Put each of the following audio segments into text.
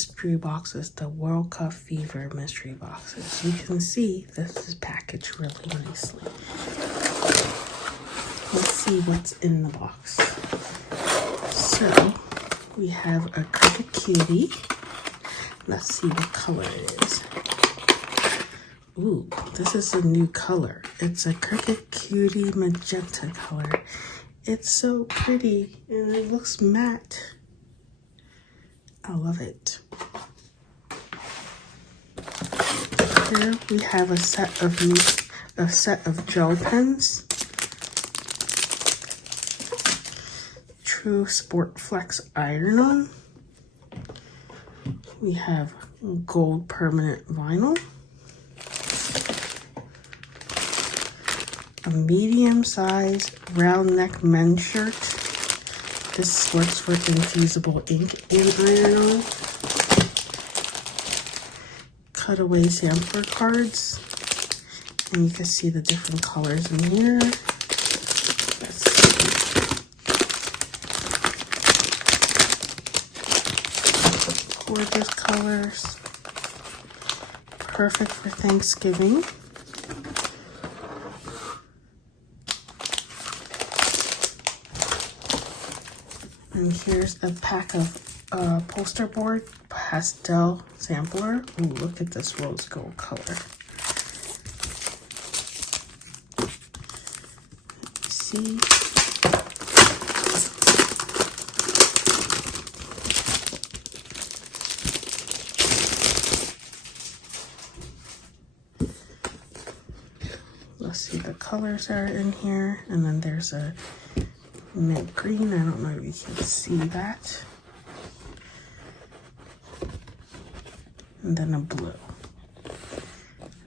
mystery boxes, the World Cup Fever mystery boxes. You can see this is packaged really nicely. Let's see what's in the box. So we have a Cricket Cutie. Let's see what color it is. Ooh, this is a new color. It's a Cricket Cutie magenta color. It's so pretty and it looks matte. I love it. Here we have a set of gel pens. True Sport Flex Iron-On. We have gold permanent vinyl. A medium-sized round neck men's shirt. This works with infusible ink and iron-on. Cutaway sampler cards. And you can see the different colors in here. Let's see. Gorgeous colors. Perfect for Thanksgiving. And here's a pack of poster board pastel sampler. Ooh, look at this rose gold color. Let's see. Let's see the colors that are in here. And then there's a mint green. I don't know if you can see that. And then a blue.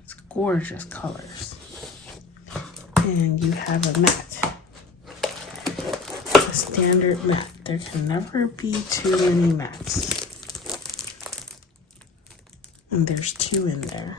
It's gorgeous colors. And you have a matte. A standard matte. There can never be too many mattes. And there's 2 in there.